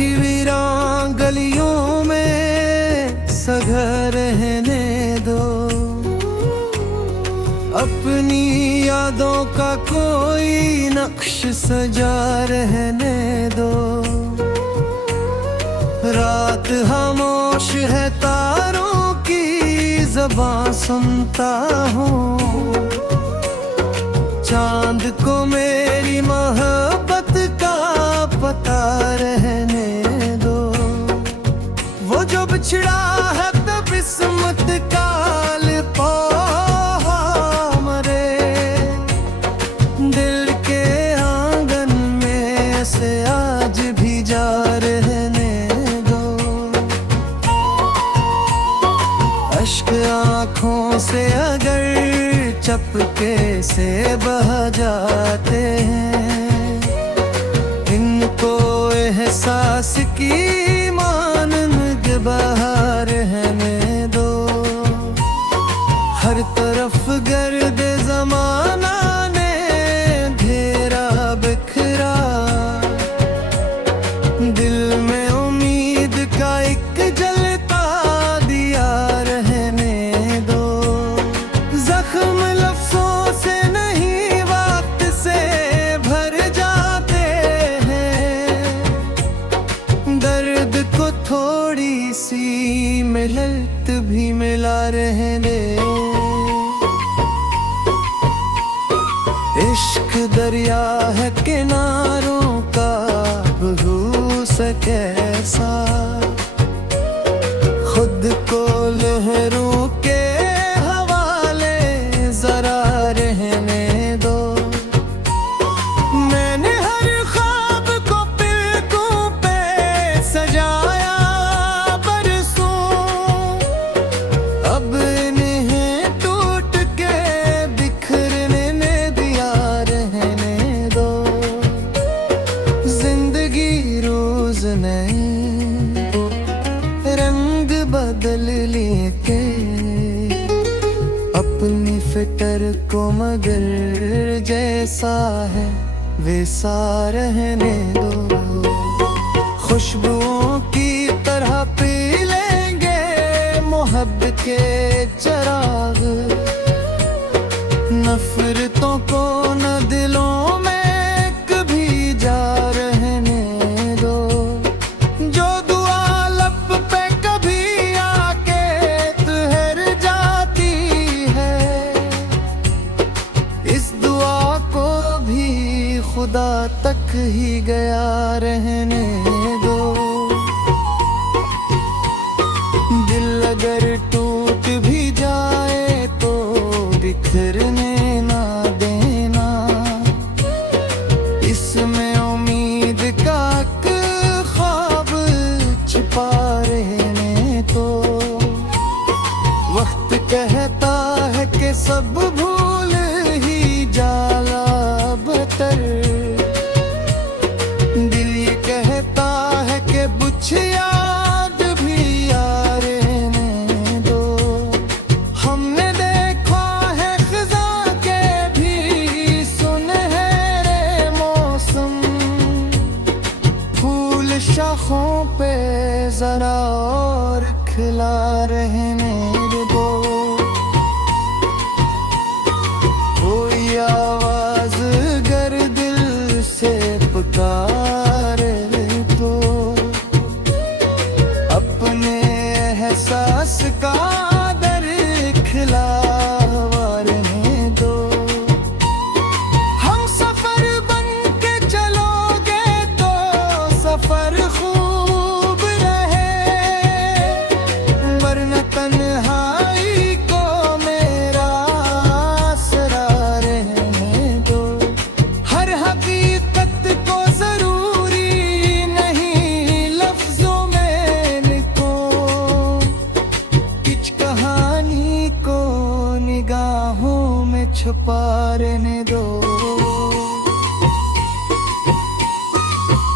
रूखी वीरान गलियों में सघर रहने दो। अपनी यादों का कोई नक्श सजा रहने दो। रात खामोश है, तारों की ज़बां सुनता हूँ। चांद को मेरी मोहब्बत का पता रहने दो। वो जो बिछड़ा है तब किस्मत का लिफाफा मरे। दिल के आंगन में से आज भी जा रहने दो। अश्क आँखों से अगर चपके से बह जाते हैं, इनको एहसास की मानंद बहार रहने दो। हर तरफ गर्द ज़माना ने घेरा बिखरा। दिल में उम्मीद का एक जलता दिया रहने दो। जख्म लफ्ज़ों से नहीं वक्त से भर जाते हैं। दर्द को थोड़ी सी मिलत भी मिला रहने। इश्क दरिया है किनारों का भूस कैसा। खुद को लहरों के हवाले जरा रहने दो। मैंने हर ख्वाब को पलकों पे सजाया बरसों। अब इन्हें टूट के बिखरने दिया रहने दो। जिंदगी रोज नए रंग बदल लेके अपनी फिटर को मगर जैसा है वैसा रहने दो। खुशबुओं की तरह पी लेंगे मोहब्बत के चिराग। नफरतों को न दिलों में कभी जा रहने दो। जो दुआ लब पे कभी आके ठहर जाती है, इस दुआ को भी खुदा तक ही गया रहने दो। दिल अगर टूट भी जाए तो बिखरने ना देना। इसमें उम्मीद का ख्वाब छिपा रहने तो। वक्त कहता है कि सब भूल ही जाला बतर। दिल ये कहता है कि कुछ याद भी आ रहने दो। हमने देखा है खिज़ा के भी सुनहरे मौसम। फूल शाखों पे जरा और खिला रहने दो। कोई आवाज गर दिल से पुकारे तो अपने एहसास का दर खिलावा रहने दो। हम सफर बन के चलोगे तो सफर खूब रहे। वरना तन्हाई को मेरा आसरा रहने दो। हर हकीकत को जरूरी नहीं लफ्जों में लिखो। किच कहानी को निगाहों में छुपा रहने दो।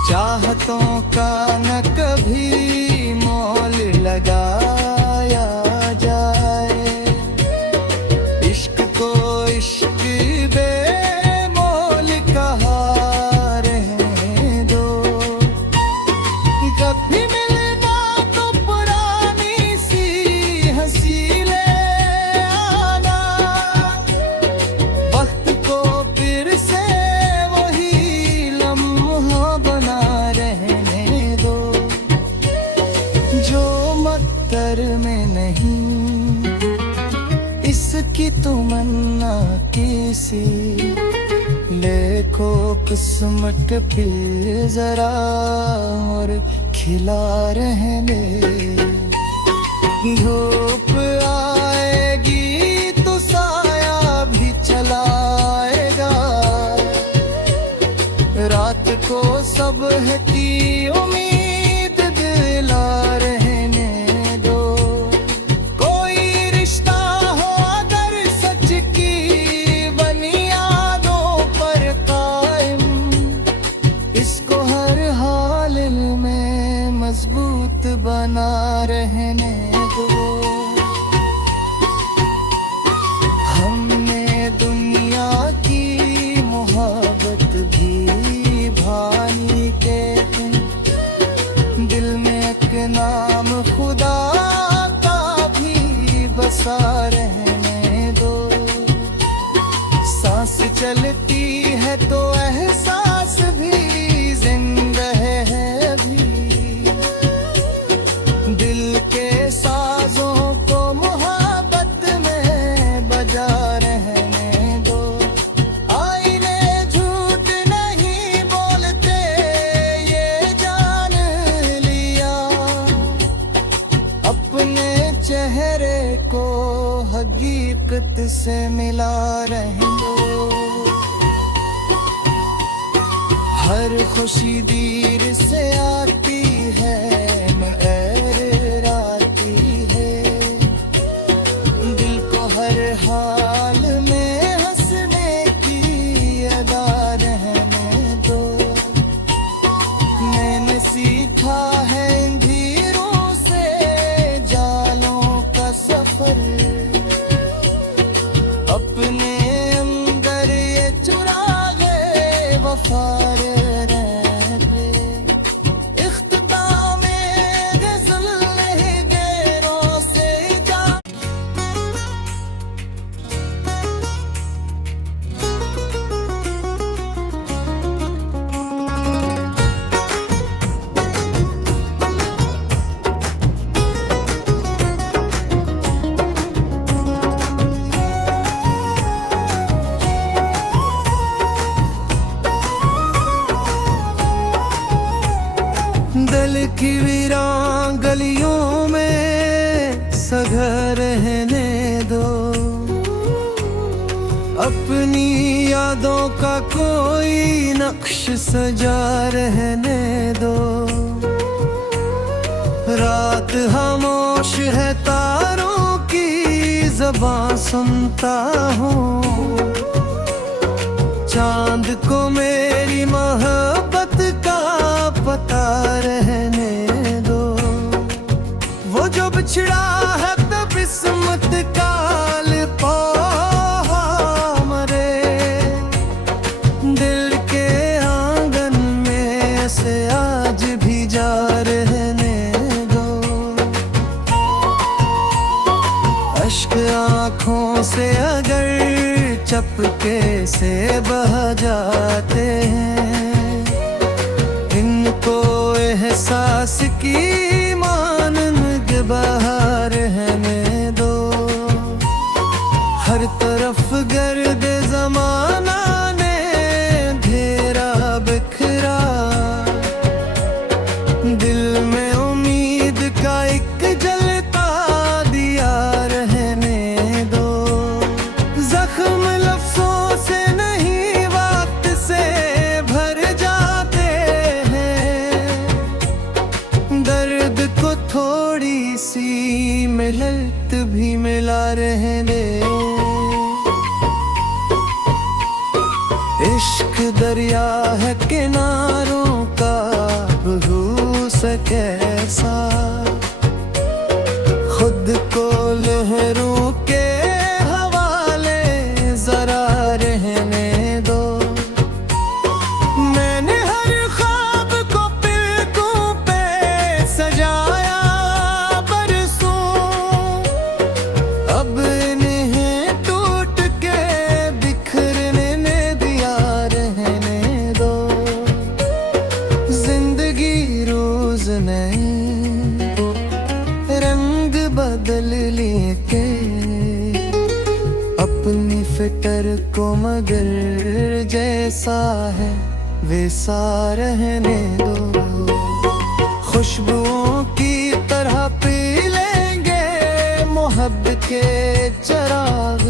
चाहतों का न कभी मोल लगाया जाए। इश्क को इश्क बेमोल कहा रहने दो। जिसकी तमन्ना किसी देखो किस्मत पे जरा और खिला रहने। धूप आएगी तो साया भी चलाएगा, रात को सब है की उम्मीद दिला रहने दो। कोई रिश्ता हो अगर सच की बुनियादों पर कायम, इसको हर हाल में मजबूत बना रहने दो। हमने दुनिया की मोहब्बत भी भानी के दिल में एक नाम खुदा का भी बसा रहने दो। सांस चलती है तो एहसास भी जिंदा है भी, दिल के साजों को मोहब्बत में बजा रहने दो। आईने झूठ नहीं बोलते ये जान लिया, अपने चेहरे को हकीकत से मिला रहने दो। हर खुशी देर से आती है मगर आती है, दिल को हर हाल में हंसने की अदा रहने दो। मैंने सीखा है इन धीरों से जालों का सफर, अपने अंदर ये चुरा गए वफा दिल की वीरान गलियों में सगा रहने दो। अपनी यादों का कोई नक्श सजा रहने दो। रात खामोश है तारों की ज़बां सुनता हूँ, चांद को मेरी मोहब्बत का पता रहने दो। वो जो बिछड़ा है तब किस्मत का लिफाफा मरे, दिल के आंगन में से आज भी जा रहने दो। अश्क आँखों से अगर चपके से बह जाते हैं, इनको एहसास की मानंद बहार रहने दो। हर तरफ गर्द ज़माना ने घेरा बिखरा, दिल में उम्मीद का एक जलता दिया रहने दो। जख्म लफ्ज़ों से नहीं वक्त से भर जाते हैं, दर्द को थोड़ी सी मिलत भी मिला रहने। इश्क दरिया है किनारों का बहू से कैसा, खुद को लहरों के हवाले जरा रहने दो। मैंने हर ख्वाब को पलकों पे सजाया बरसों, अब इन्हें टूट के बिखरने दिया रहने दो। जिंदगी रोज नए रंग बदल लेके फिटर को मगर जैसा है वैसा रहने दो। खुशबुओं की तरह पी लेंगे मोहब्बत के चिराग,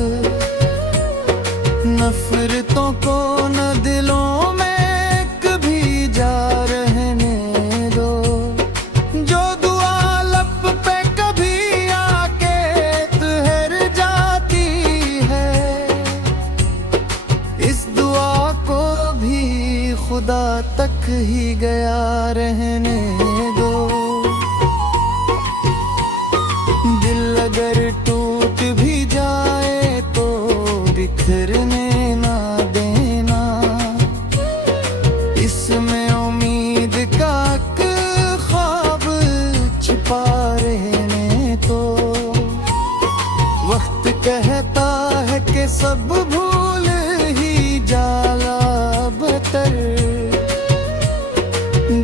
नफरतों को न दिलों में कभी जा रहने दो। जो दुआ लब पे कभी आके ठहर जाती है, इस दुआ को भी खुदा तक ही गया रहने दो। दिल अगर टूट भी जाए तो बिखरने ना देना, इसमें उम्मीद का ख्वाब छुपा रहने तो। वक्त कहता है कि सब भूल ही जाला बतर,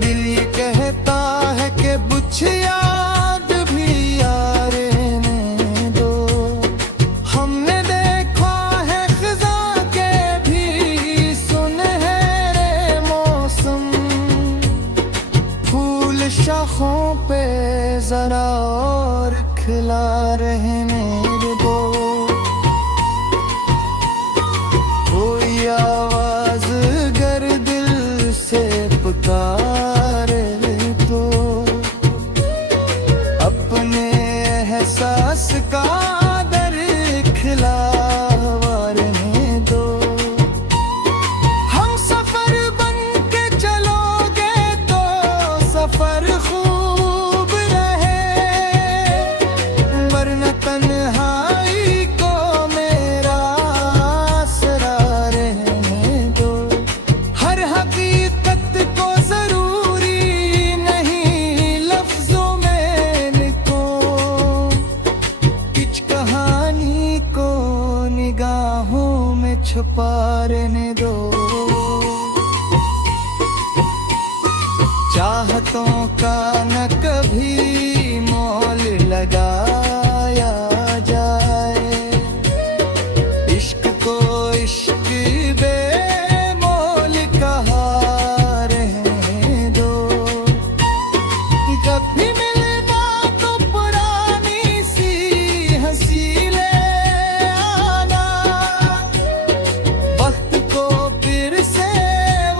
दिल ये कहता है कि कुछ याद भी आ रहने दो। हमने देखा है खिज़ा के भी सुनहरे मौसम, फूल शाखों पे जरा और खिला रहने दो। कोई आवाज गर दिल से पुकारे तो अपने एहसास का दर खिलावा रहने दो। हम सफर बन के चलोगे तो सफर खूब रहे, वरना तन्हाई को मेरा आसरा रहने दो। हर हकीकत को जरूरी नहीं लफ्जों में लिखो, कुछ कहानी को निगाहों में छुपा रहने दो। चाहतों का न कभी मोल लगाया जाए, इश्क को इश्क बेमोल कहा रहने दो। कभी मिलना तो पुरानी सी हंसी ले आना, वक्त को फिर से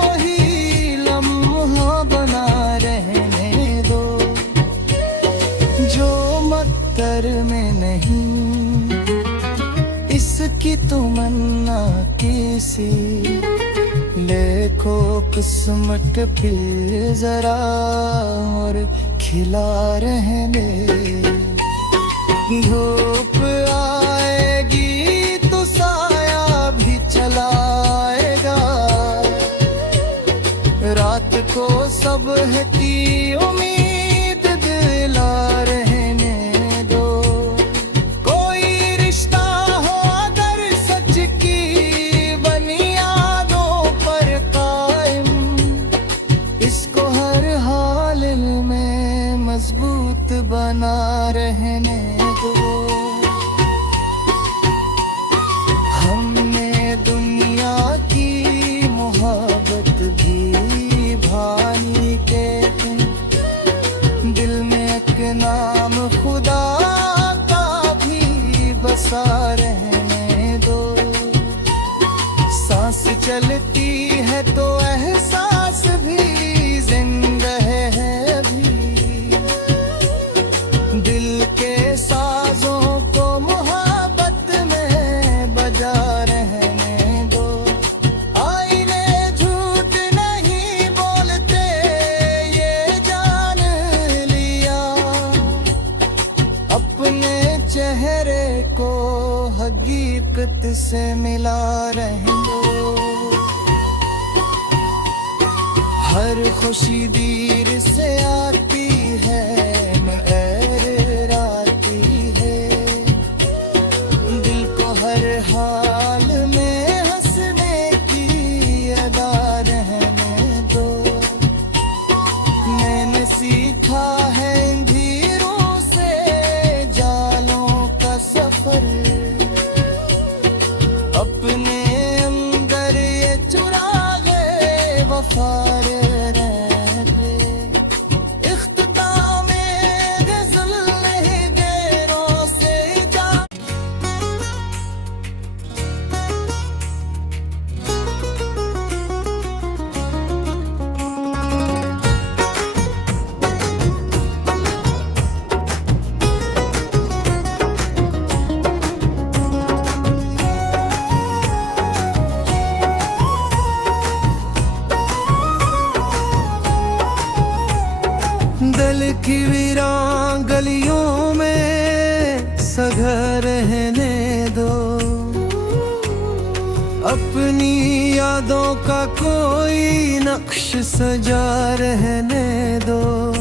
वही लम्हा बना रहने दो। जो मक्कर में नहीं इसकी तमन्ना किसी, देखो किस्मत फिर जरा और खिला रहने। धूप आएगी तो साया भी चलाएगा, रात को सब है की उम्मीद दिला रहने दो। कोई रिश्ता हो अगर सच की बुनियादों पर कायम, इसको हर हाल में मजबूत बना रहने दो। हमने दुनिया की मोहब्बत भी भाई के दिल में एक नाम खुदा का भी बसा रहने दो। सांस चलती है तो एहसास भी जिंदा है भी, दिल के साजों को मोहब्बत में बजा रहने दो। आईने झूठ नहीं बोलते ये जान लिया, अपने चेहरे को हकीकत से मिला रहने दो। हर खुशी देर से आती है मगर आती है, दिल को हर हाल में हंसने की अदा रहने दो। मैंने सीखा है इन धीरों से जालों का सफर, अब दिल की वीरान गलियों में सघर रहने दो, अपनी यादों का कोई नक्श सजा रहने दो।